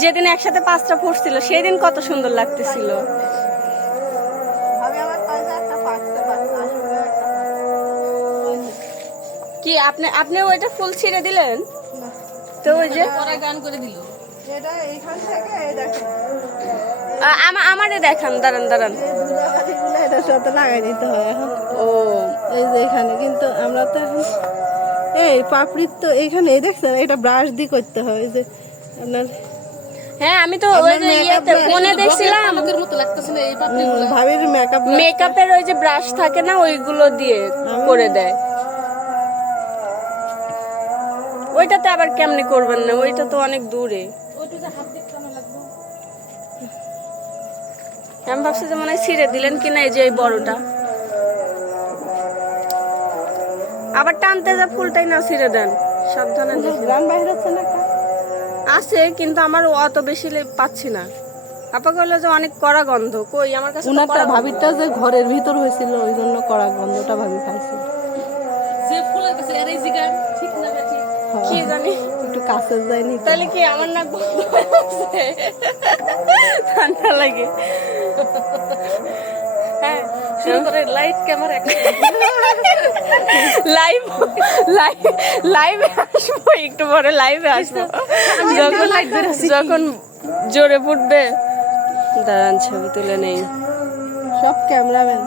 যেদিন একসাথে 5টা ফুটছিল সেদিন কত সুন্দর লাগতেছিল। কি আপনি আপনি ওইটা ফুল ছিঁড়ে দিলেন তো ওই যে গান করে দিল এটা এইখান থেকে এই দেখো আমারে দেখান, দাঁড়ান দাঁড়ান। এটার সাথে লাগাই দিতে হয় এখন। ও এই যে এখানে কিন্তু আমরা তো এখন এই পাপড়ির তো এইখানে এই দেখছেন এটা ব্রাশ দিয়ে করতে হয় এই যে আপনার হ্যাঁ, আমি তো ওই যে ইয়েতে ফোনে দেখছিলাম ভাবির মেকআপ মেকআপের ওই যে ব্রাশ থাকে না ওইগুলো দিয়ে করে দেয়। ওইটাতে আবার কেমনে করবেন না, ওইটা তো অনেক দূরে। আমি ভাবছি যে মনে হয় ছিঁড়ে দিলেন কিনা, এই যে এই বড়টা আবার টানতে যা ফুলটাই না ছিঁড়ে দেন, সাবধানে দেখেন। গান বাইরে হচ্ছে না আছে কিন্তু আমার অত বেশি পাচ্ছি না। আপা কইলো যে অনেক কড়া গন্ধ, কই আমার কাছে তো উনারটা কড়া গন্ধ। ভাবিরটা যে ঘরের ভিতর হয়েছিল ওই জন্য কড়া গন্ধটা ভাবি খাইছিল। যে ফুলের কাছে আর এই জিগার ঠিক না ঠিক কি জানি একটু কাছে যায়নি তাহলে কি আমার নাক বন্ধ হয়ে আছে? ঠান্ডা লাগে। হ্যাঁ শুরু করে লাইট ক্যামেরা লাইভ লাইভ লাইভে আসবো, একটু পরে লাইভে আসবো যখন জোরে ফুটবে। দাঁড়ান ছবি তুলে নেই। সব ক্যামেরাম্যান